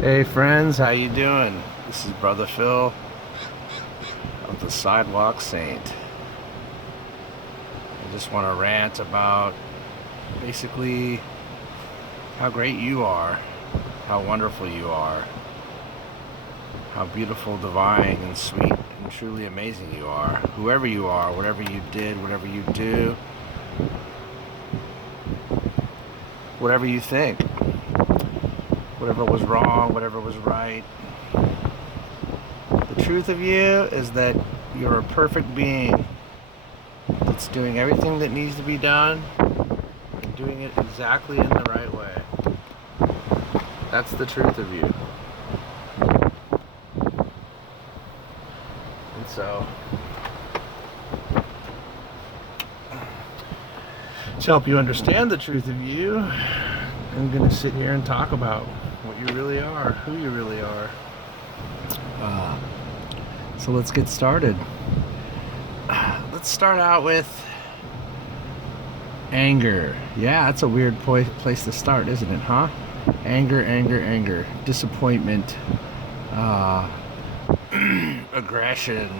Hey friends, how you doing? This is Brother Phil of the Sidewalk Saint. I just want to rant about basically how great you are, how wonderful you are, how beautiful, divine, and sweet and truly amazing you are. Whoever you are, whatever you did, whatever you do, whatever you think, whatever was wrong, whatever was right. The truth of you is that you're a perfect being that's doing everything that needs to be done and doing it exactly in the right way. That's the truth of you. And so, to help you understand the truth of you, I'm going to sit here and talk about what you really are, who you really are. So let's get started. Let's start out with anger. Yeah, that's a weird place to start, isn't it, huh? Anger, disappointment, aggression,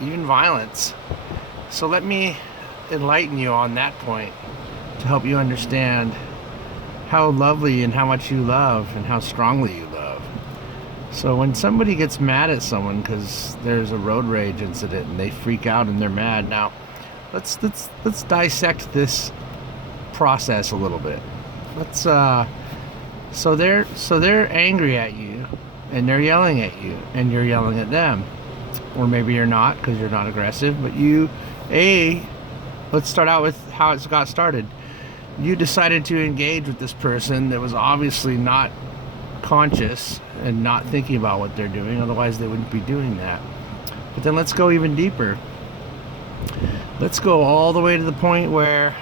even violence. So let me enlighten you on that point to help you understand how lovely and how much you love and how strongly you love. So when somebody gets mad at someone because there's a road rage incident and they freak out and they're mad, now let's dissect this process a little bit. Let's so they're angry at you and they're yelling at you and you're yelling at them, or maybe you're not because you're not aggressive, but let's start out with how it got started. You decided to engage with this person that was obviously not conscious and not thinking about what they're doing, otherwise they wouldn't be doing that. But then let's go even deeper. Let's go all the way to the point where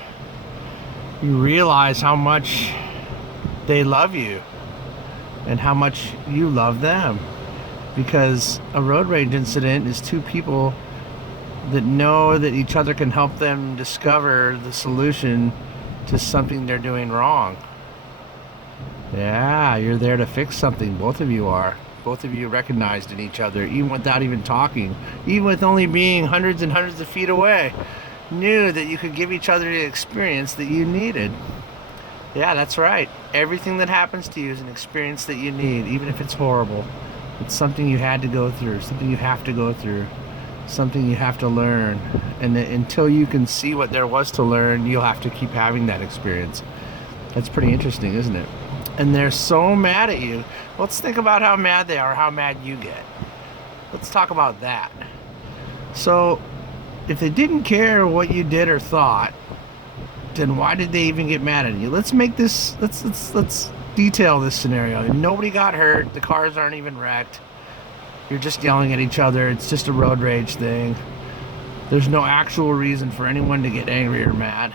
you realize how much they love you and how much you love them, because a road rage incident is two people that know that each other can help them discover the solution to something they're doing wrong. Yeah, you're there to fix something. Both of you are. Both of you recognized in each other, even without even talking, even with only being hundreds and hundreds of feet away, knew that you could give each other the experience that you needed. Yeah, that's right. Everything that happens to you is an experience that you need, even if it's horrible. It's something you had to go through, something you have to go through, something you have to learn. And until you can see what there was to learn, you'll have to keep having that experience. That's pretty interesting, isn't it? And they're so mad at you. Let's think about how mad they are, how mad you get. Let's talk about that. So, if they didn't care what you did or thought, then why did they even get mad at you? Let's detail this scenario. Nobody got hurt. The cars aren't even wrecked. You're just yelling at each other. It's just a road rage thing. There's no actual reason for anyone to get angry or mad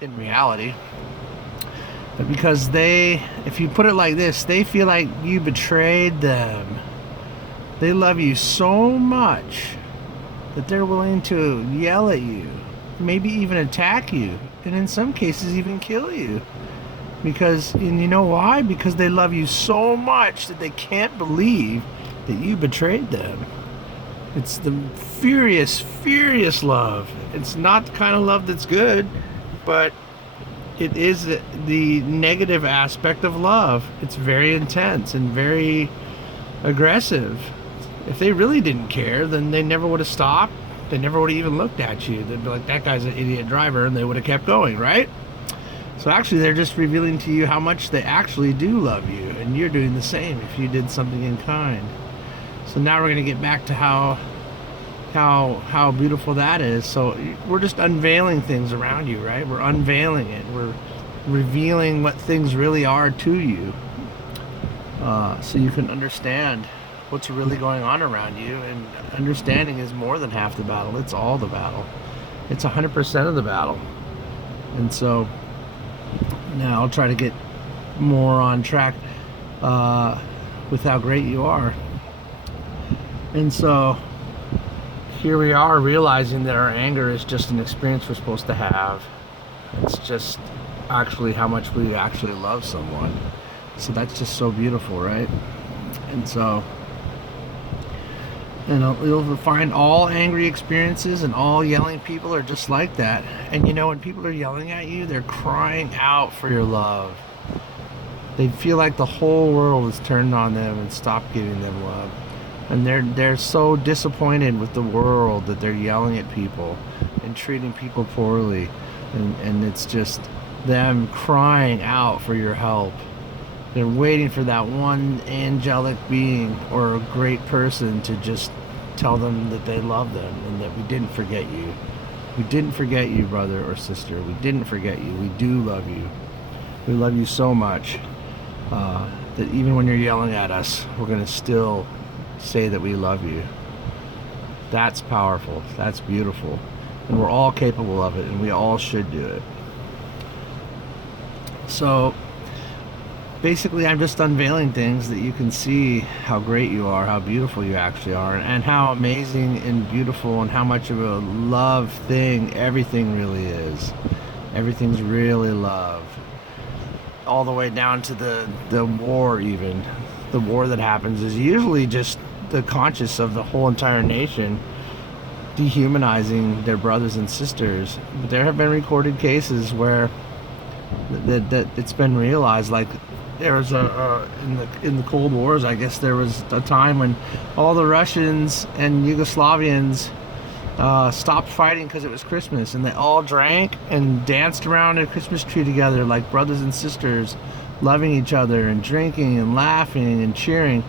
in reality. But because if you put it like this, they feel like you betrayed them. They love you so much that they're willing to yell at you, maybe even attack you, and in some cases even kill you. And you know why? Because they love you so much that they can't believe that you betrayed them. It's the furious, furious love. It's not the kind of love that's good, but it is the negative aspect of love. It's very intense and very aggressive. If they really didn't care, then they never would have stopped. They never would have even looked at you. They'd be like, that guy's an idiot driver, and they would have kept going, right? So actually, they're just revealing to you how much they actually do love you, and you're doing the same if you did something in kind. So now we're going to get back to how beautiful that is. So we're just unveiling things around you, right? We're unveiling it. We're revealing what things really are to you, so you can understand what's really going on around you. And understanding is more than half the battle. It's all the battle. It's 100% of the battle. And so now I'll try to get more on track with how great you are. And so here we are, realizing that our anger is just an experience we're supposed to have. It's just actually how much we actually love someone. So that's just so beautiful, right? And so, you know, you'll find all angry experiences and all yelling people are just like that. And you know, when people are yelling at you, they're crying out for your love. They feel like the whole world is turned on them and stopped giving them love. And they're so disappointed with the world that they're yelling at people and treating people poorly. And it's just them crying out for your help. They're waiting for that one angelic being or a great person to just tell them that they love them and that we didn't forget you. We didn't forget you, brother or sister. We didn't forget you. We do love you. We love you so much that even when you're yelling at us, we're going to still say that we love you. That's powerful. That's beautiful. And we're all capable of it, and we all should do it. So basically, I'm just unveiling things that you can see how great you are, how beautiful you actually are, and how amazing and beautiful and how much of a love thing everything really is. Everything's really love. All the way down to the war even. The war that happens is usually just the conscience of the whole entire nation dehumanizing their brothers and sisters. But there have been recorded cases where that it's been realized, like there was in the Cold Wars, I guess there was a time when all the Russians and Yugoslavians stopped fighting because it was Christmas, and they all drank and danced around a Christmas tree together like brothers and sisters, loving each other and drinking and laughing and cheering.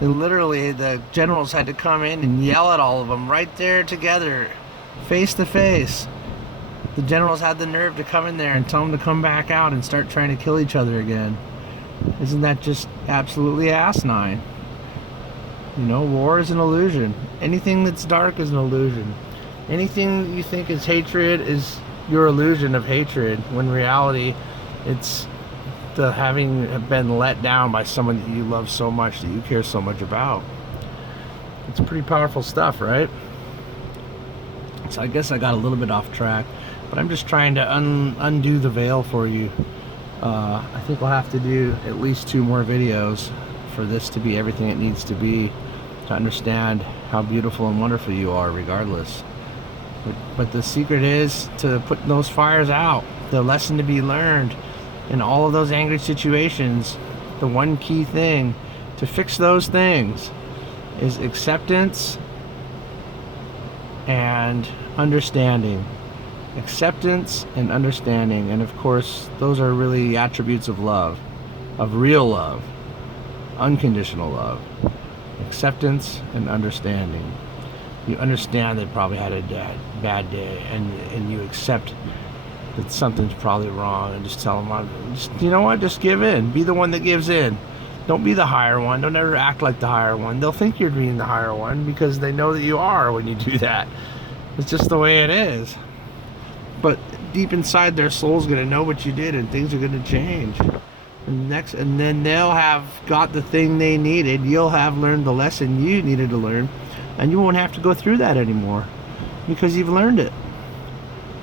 And literally the generals had to come in and yell at all of them right there together, face to face. The generals had the nerve to come in there and tell them to come back out and start trying to kill each other again. Isn't that just absolutely asinine? You know, war is an illusion. Anything that's dark is an illusion. Anything that you think is hatred is your illusion of hatred, when in reality it's the having been let down by someone that you love so much, that you care so much about. It's pretty powerful stuff, right? So I guess I got a little bit off track, but I'm just trying to undo the veil for you. I think we'll have to do at least 2 more videos for this to be everything it needs to be, to understand how beautiful and wonderful you are regardless. But the secret is to put those fires out. The lesson to be learned in all of those angry situations, the one key thing to fix those things is acceptance and understanding. Acceptance and understanding. And of course, those are really attributes of love, of real love, unconditional love. Acceptance and understanding. You understand they probably had a bad day, and you accept that something's probably wrong, and just tell them, you know what, just give in. Be the one that gives in. Don't be the higher one. Don't ever act like the higher one. They'll think you're being the higher one because they know that you are when you do that. It's just the way it is. But deep inside, their soul's going to know what you did, and things are going to change. And then they'll have got the thing they needed. You'll have learned the lesson you needed to learn, and you won't have to go through that anymore because you've learned it.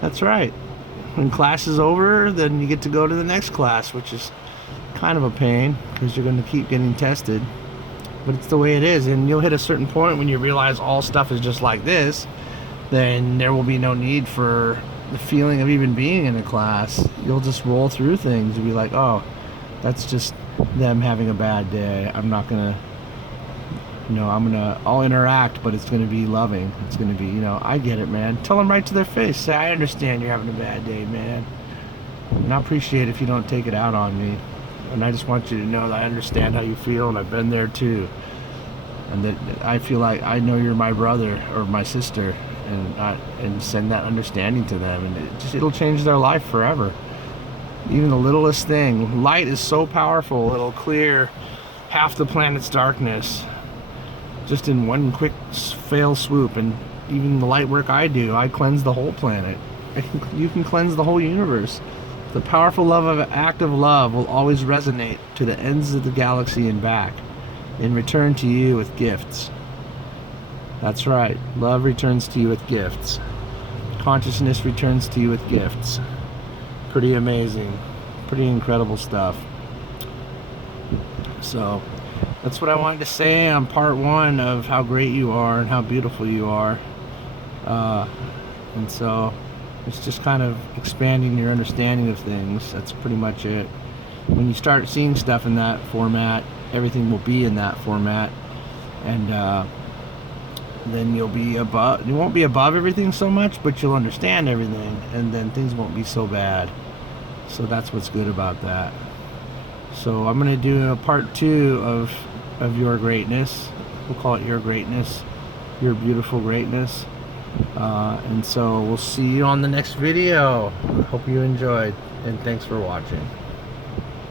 That's right. When class is over, then you get to go to the next class, which is kind of a pain because you're going to keep getting tested. But it's the way it is, and you'll hit a certain point when you realize all stuff is just like this. Then there will be no need for the feeling of even being in a class. You'll just roll through things and be like, oh, that's just them having a bad day. I'm not gonna, I'll interact, but it's gonna be loving. It's gonna be, I get it, man. Tell them right to their face. Say, I understand you're having a bad day, man, and I appreciate if you don't take it out on me. And I just want you to know that I understand how you feel, and I've been there too. And that I feel like I know you're my brother or my sister, and send that understanding to them, and it'll change their life forever. Even the littlest thing. Light is so powerful, it'll clear half the planet's darkness just in one quick fail swoop. And even the light work I do, I cleanse the whole planet. You can cleanse the whole universe. The powerful act of love will always resonate to the ends of the galaxy and back, in return to you with gifts. That's right. Love returns to you with gifts. Consciousness returns to you with gifts. Pretty amazing. Pretty incredible stuff. So, That's what I wanted to say on part one of how great you are and how beautiful you are. And so it's just kind of expanding your understanding of things. That's pretty much it. When you start seeing stuff in that format, everything will be in that format, and then you'll be above. You won't be above everything so much, but you'll understand everything, and then things won't be so bad. So that's what's good about that. So I'm gonna do a part two of your greatness. We'll call it your greatness, your beautiful greatness. And so we'll see you on the next video. Hope you enjoyed, and thanks for watching.